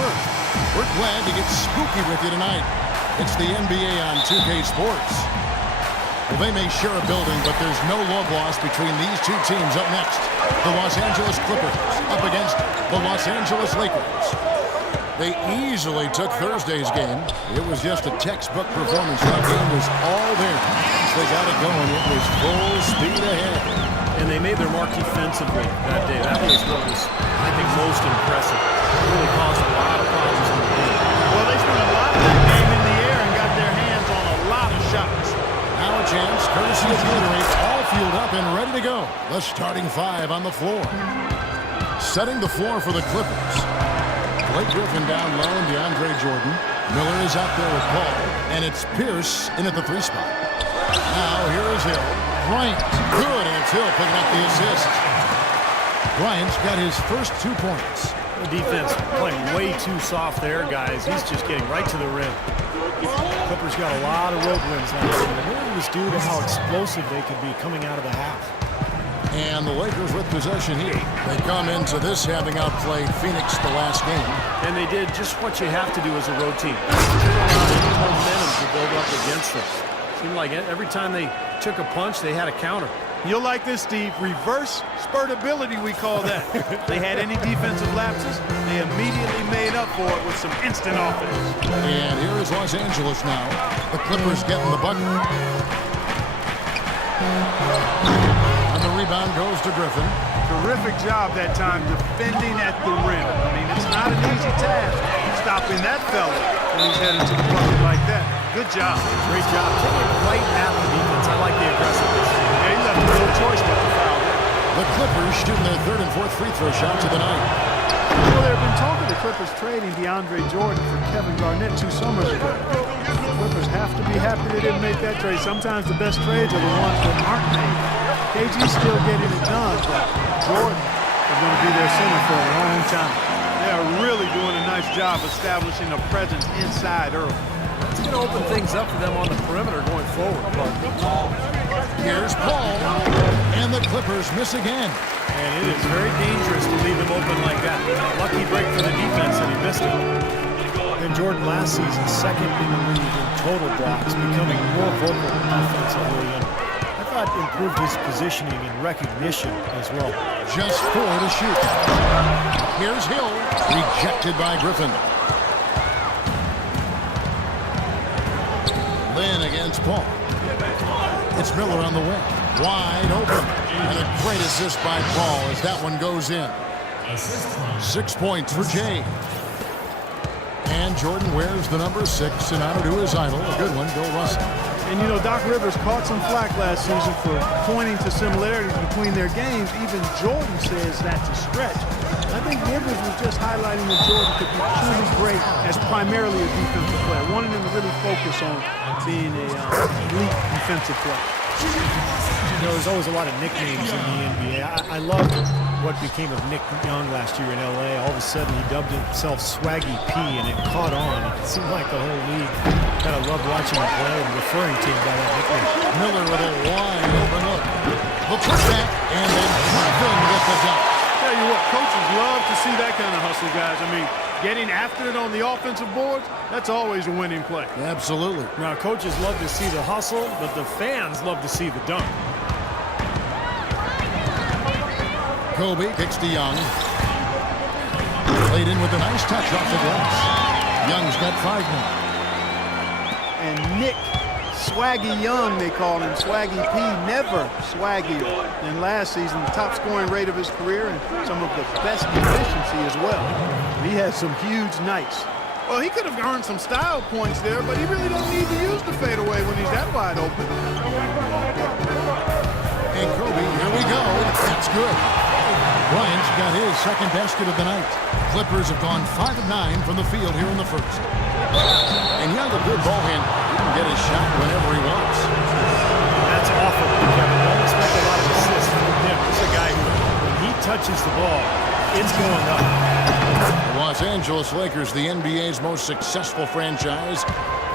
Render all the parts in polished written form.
birth. We're glad to get spooky with you tonight. It's the NBA on 2K Sports. Well, they may share a building, but there's no love lost between these two teams. Up next, the Los Angeles Clippers up against the Los Angeles Lakers. They easily took Thursday's game. It was just a textbook performance. That game was all there. They got it going. It was full speed ahead. And they made their mark defensively that day. That was what was, I think, most impressive. It really caused a lot of problems in the game. Well, they spent a lot of that game in the air and got their hands on a lot of shots. Now a chance, courtesy of Gatorade, all fueled up and ready to go. The starting five on the floor. Setting the floor for the Clippers. Blake Griffin down low and DeAndre Jordan. Miller is out there with Paul. And it's Pierce in at the 3 spot. Now here is Hill. Bryant, good, and it's Hill picking up the assist. Bryant's got his first 2 points. The defense playing way too soft there, guys. He's just getting right to the rim. Clippers got a lot of road wins last year. I think it was due to how explosive they could be coming out of the half. And the Lakers with possession here. They come into this having outplayed Phoenix the last game. And they did just what you have to do as a road team. Momentum to build up against them. Seemed like every time they took a punch, they had a counter. You'll like this, Steve. Reverse spurtability, we call that. They had any defensive lapses, they immediately made up for it with some instant offense. And here is Los Angeles now. The Clippers getting the bucket. And the rebound goes to Griffin. Terrific job that time defending at the rim. I mean, it's not an easy task stopping that fella when he's heading to the bucket like that. Good job. Great job. Taking it right at the defense. I like the aggressiveness. Yeah, he left no choice but to foul there. The Clippers shooting their 3rd and 4th free throw shots of the night. Well, there have been talk of the Clippers trading DeAndre Jordan for Kevin Garnett 2 summers ago. The Clippers have to be happy they didn't make that trade. Sometimes the best trades are the ones that aren't made. KG's still getting it done, but Jordan is going to be their center for a long time. They are really doing a nice job establishing a presence inside early. It's going to open things up for them on the perimeter going forward. But here's Paul, and the Clippers miss again. And it is very dangerous to leave him open like that. Lucky break for the defense that he missed it. And Jordan last season, 2nd in the league in total blocks, becoming more vocal offensively. And I thought improved his positioning and recognition as well. Just 4 to shoot. Here's Hill, rejected by Griffin. Lynn against Paul. It's Miller on the wing. Wide open. And a great assist by Paul as that one goes in. 6 points for Jay. And Jordan wears the number 6 in honor to his idol. A good one, Bill Russell. And, you know, Doc Rivers caught some flack last season for pointing to similarities between their games. Even Jordan says that's a stretch. I think Rivers was just highlighting that Jordan could be truly great as primarily a defensive player. Wanted him to really focus on being a elite defensive player. You know, there's always a lot of nicknames in the NBA. I loved what became of Nick Young last year in L.A. All of a sudden, he dubbed himself Swaggy P, and it caught on. It seemed like the whole league kind of loved watching him play and referring to him by that nickname. Miller with a wide open look. The putback, and then Griffin with the dunk. Tell you what, coaches love to see that kind of hustle, guys. I mean, getting after it on the offensive boards, that's always a winning play. Absolutely. Now, coaches love to see the hustle, but the fans love to see the dunk. Kobe kicks to Young. Played in with a nice touch off the glass. Young's got 5 now. And Nick Swaggy Young, they call him, Swaggy P, never swaggier than last season. The top scoring rate of his career and some of the best efficiency as well. He has some huge nights. Well, he could have earned some style points there, but he really doesn't need to use the fadeaway when he's that wide open. And Kobe, here we go. That's good. Bryant's got his 2nd basket of the night. Clippers have gone 5 of 9 from the field here in the 1st. And Young, a good ball handler. He can get his shot whenever he wants. That's awful, Kevin. Don't expect a lot of assists from him. He's a guy who, when he touches the ball, it's going up. The Los Angeles Lakers, the NBA's most successful franchise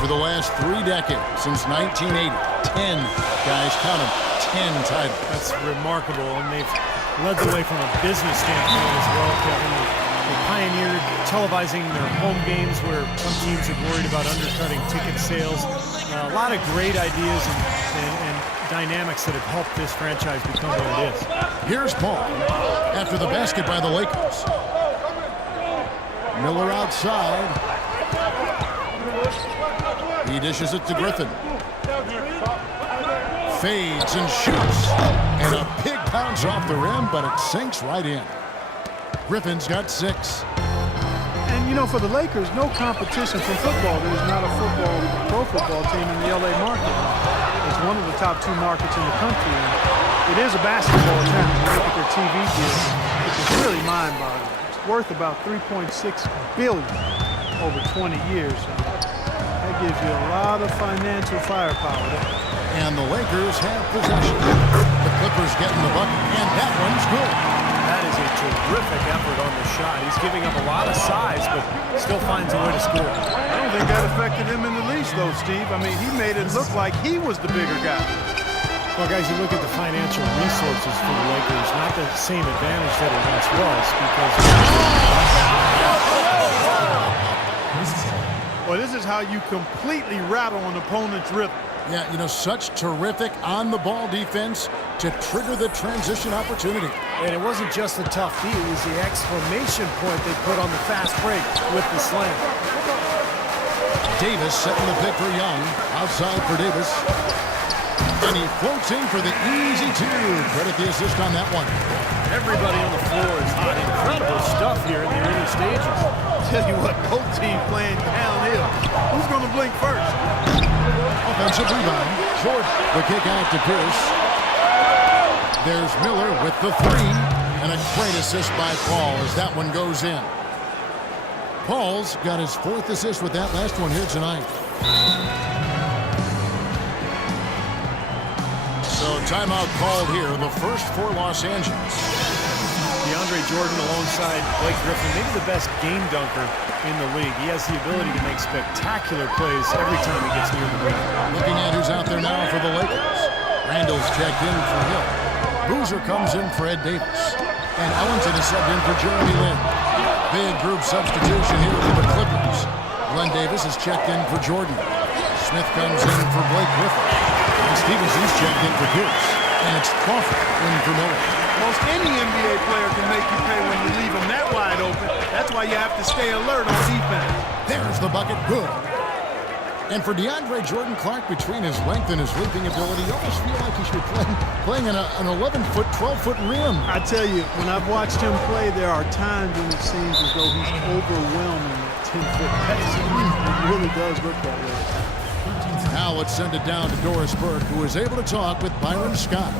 over the last 3 decades, since 1980. 10, guys, count them, 10 titles. That's remarkable, and they've led the way from a business standpoint as well, Kevin. They pioneered televising their home games where some teams have worried about undercutting ticket sales. A lot of great ideas and dynamics that have helped this franchise become what it is. Here's Paul after the basket by the Lakers. Miller outside. He dishes it to Griffin. Fades and shoots. And a big bounce off the rim, but it sinks right in. Griffin's got 6. And, you know, for the Lakers, no competition from football. There's not a pro football team in the L.A. market. It's one of the top 2 markets in the country. And it is a basketball town. You look at their TV deal, which is really mind-boggling. It's worth about $3.6 billion over 20 years. So that gives you a lot of financial firepower there. And the Lakers have possession. The Clippers getting the bucket, and that one's good. That is a terrific effort on the shot. He's giving up a lot of size, but still finds a way to score. I don't think that affected him in the least, though, Steve. I mean, he made it look like he was the bigger guy. Well, guys, you look at the financial resources for the Lakers, not the same advantage that it once was, because... Well, this is how you completely rattle an opponent's rhythm. Yeah, you know, such terrific on-the-ball defense to trigger the transition opportunity. And it wasn't just the tough D, it was the exclamation point they put on the fast break with the slam. Davis setting the pick for Young. Outside for Davis. And he floats in for the easy 2. Credit the assist on that one. Everybody on the floor is hot. Incredible stuff here in the early stages. Tell you what, both teams playing downhill. Who's going to blink first? Offensive rebound. Jordan. The kick out to Pierce. There's Miller with the 3. And a great assist by Paul as that one goes in. Paul's got his 4th assist with that last one here tonight. So timeout called here. The first for Los Angeles. DeAndre Jordan alongside Blake Griffin, maybe the best game dunker in the league. He has the ability to make spectacular plays every time he gets near the rim. Looking at who's out there now for the Lakers. Randall's checked in for Hill. Boozer comes in for Ed Davis. And Ellington is subbed in for Jeremy Lin. Big group substitution here for the Clippers. Glenn Davis is checked in for Jordan. Smith comes in for Blake Griffin. And Stevenson's checked in for Pierce. And it's Crawford in for Miller. Most any NBA player can make you pay when you leave them that wide open. That's why you have to stay alert on defense. There's the bucket. Good. And for DeAndre Jordan Clark, between his length and his leaping ability, you almost feel like he should be playing an 11-foot, 12-foot rim. I tell you, when I've watched him play, there are times when it seems as though he's overwhelming that 10-foot pace. It really does look that way. Now let's send it down to Doris Burke, who was able to talk with Byron Scott.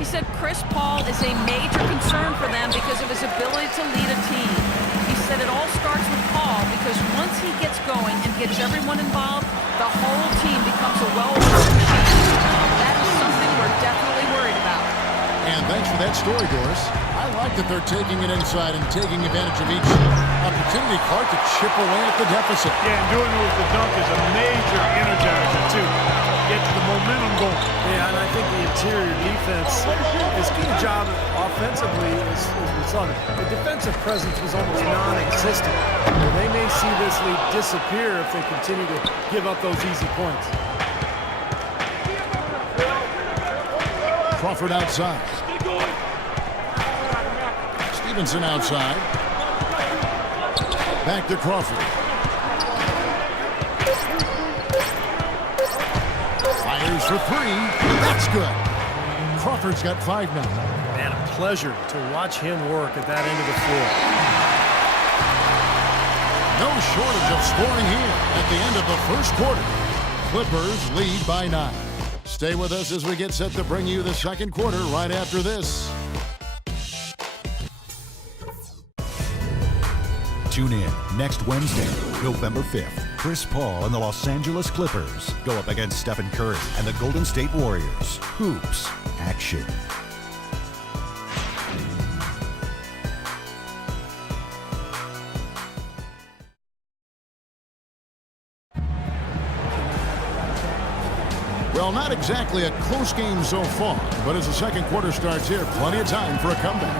He said Chris Paul is a major concern for them because of his ability to lead a team. He said it all starts with Paul because once he gets going and gets everyone involved, the whole team becomes a well-oiled machine. That is something we're definitely worried about. And thanks for that story, Doris. I like that they're taking it inside and taking advantage of each opportunity, Clark, to chip away at the deficit. Yeah, and doing it with the dunk is a major energizer, too. Get the momentum going. Yeah, and I think the interior defense is doing a job offensively, as we saw. The defensive presence was almost non-existent. Well, they may see this lead disappear if they continue to give up those easy points. Crawford outside. Stevenson outside. Back to Crawford. Fires for 3. That's good. Crawford's got 5 now. Man, a pleasure to watch him work at that end of the floor. No shortage of scoring here at the end of the first quarter. Clippers lead by 9. Stay with us as we get set to bring you the second quarter right after this. Tune in next Wednesday, November 5th. Chris Paul and the Los Angeles Clippers go up against Stephen Curry and the Golden State Warriors. Hoops action. Well, not exactly a close game so far, but as the second quarter starts here, plenty of time for a comeback.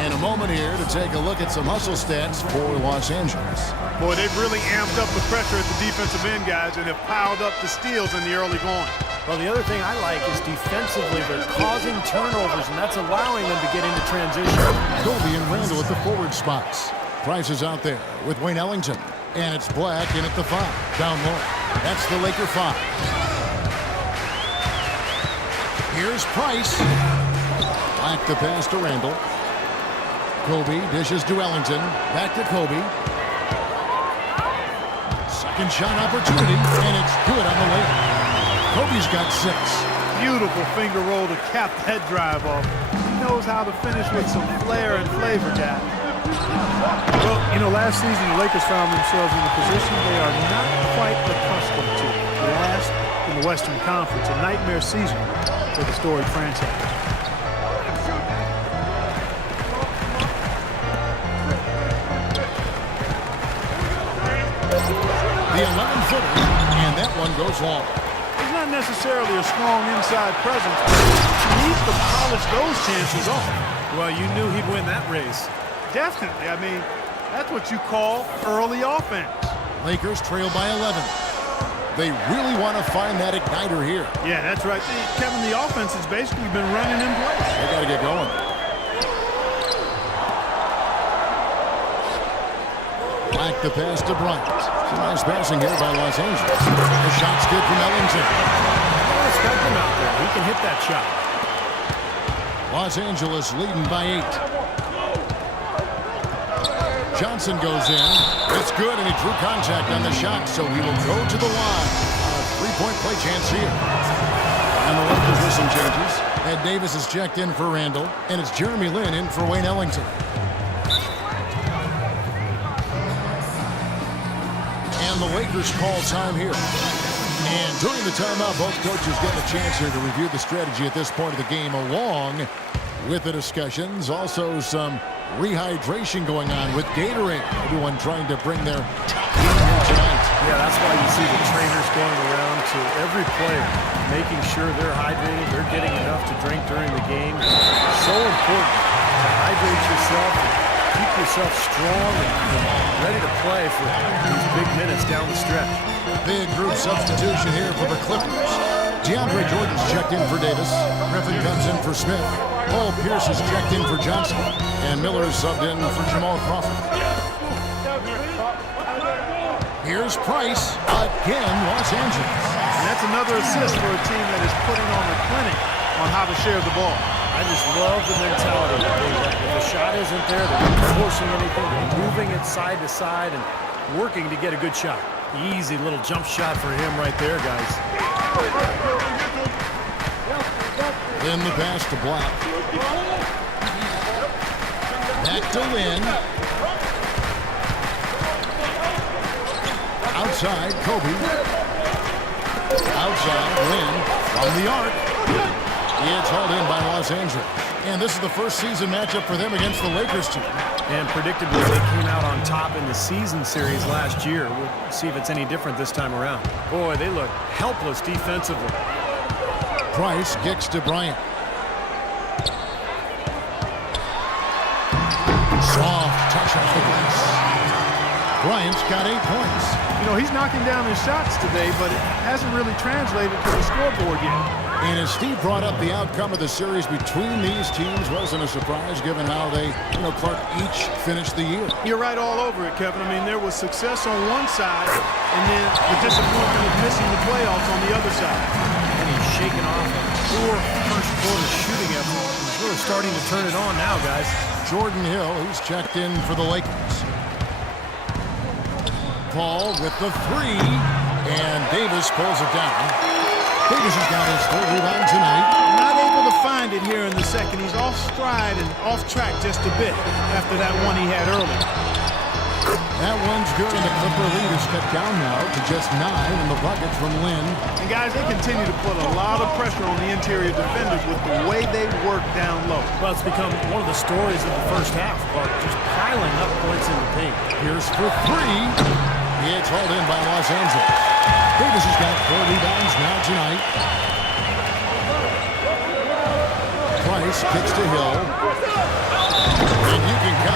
In a moment here to take a look at some hustle stats for Los Angeles. Boy, they've really amped up the pressure at the defensive end, guys, and have piled up the steals in the early going. Well, the other thing I like is defensively they're causing turnovers, and that's allowing them to get into transition. Kobe and Randall at the forward spots. Price is out there with Wayne Ellington. And it's Black in at the 5. Down low. That's the Laker 5. Here's Price. Black the pass to Randall. Kobe dishes to Ellington. Back to Kobe. Second shot opportunity, and it's good on the layup. Kobe's got 6. Beautiful finger roll to cap that drive off. He knows how to finish with some flair and flavor, guys. Well, you know, last season the Lakers found themselves in a position they are not quite accustomed to. Last in the Western Conference, a nightmare season for the storied franchise. The 11-footer, and that one goes long. He's not necessarily a strong inside presence, but he needs to polish those chances off. Well, you knew he'd win that race. Definitely. I mean, that's what you call early offense. Lakers trail by 11. They really want to find that igniter here. Yeah, that's right. Kevin, the offense has basically been running in place. They got to get going. Black the pass to Bryant. Some nice passing here by Los Angeles. The shot's good from Ellington. I respect him out there. He can hit that shot. Los Angeles leading by 8. Johnson goes in. It's good, and he drew contact on the shot, so he will go to the line. A three-point play chance here. And the Lakers with some changes. Ed Davis is checked in for Randall, and it's Jeremy Lin in for Wayne Ellington. And the Lakers call time here. And during the timeout, both coaches get a chance here to review the strategy at this point of the game, along with the discussions. Also some rehydration going on with Gatorade. Everyone trying to bring their team here tonight. Yeah, that's why you see the trainers going around to every player, making sure they're hydrated, they're getting enough to drink during the game. So important to hydrate yourself, keep yourself strong and ready to play for these big minutes down the stretch. Big group substitution here for the Clippers. DeAndre Jordan's checked in for Davis. Griffin comes in for Smith. Paul Pierce is checked in for Johnson. And Miller is subbed in for Jamal Crawford. Here's Price. Again, Los Angeles. And that's another assist for a team that is putting on a clinic on how to share the ball. I just love the mentality. If the shot isn't there, they're not forcing anything. They're moving it side to side and working to get a good shot. Easy little jump shot for him right there, guys. Then the pass to Black. Back to Lin. Outside, Kobe. Outside, Lin from the arc. It's hauled in by Los Angeles. And this is the first season matchup for them against the Lakers team. And predictably, they came out on top in the season series last year. We'll see if it's any different this time around. Boy, they look helpless defensively. Price kicks to Bryant. Soft touch off the glass. Bryant's got 8 points. You know, he's knocking down his shots today, but it hasn't really translated to the scoreboard yet. And as Steve brought up, the outcome of the series between these teams wasn't a surprise given how they, Clark, each finished the year. You're right all over it, Kevin. I mean, there was success on one side, and then the disappointment of missing the playoffs on the other side. And he's shaking off a poor first quarter shooting effort. He's really starting to turn it on now, guys. Jordan Hill, he's checked in for the Lakers. Paul with the 3, and Davis pulls it down. Davis has got his 3rd rebound tonight. Not able to find it here in the second. He's off stride and off track just a bit after that one he had early. That one's good, and the Clipper lead is cut down now to just 9 in the bucket from Lin. And guys, they continue to put a lot of pressure on the interior defenders with the way they work down low. Well, it's become one of the stories of the first half, but just piling up points in the paint. Here's for 3. It's hauled in by Los Angeles. Davis has got 4 rebounds now tonight. Price kicks to Hill. And you can count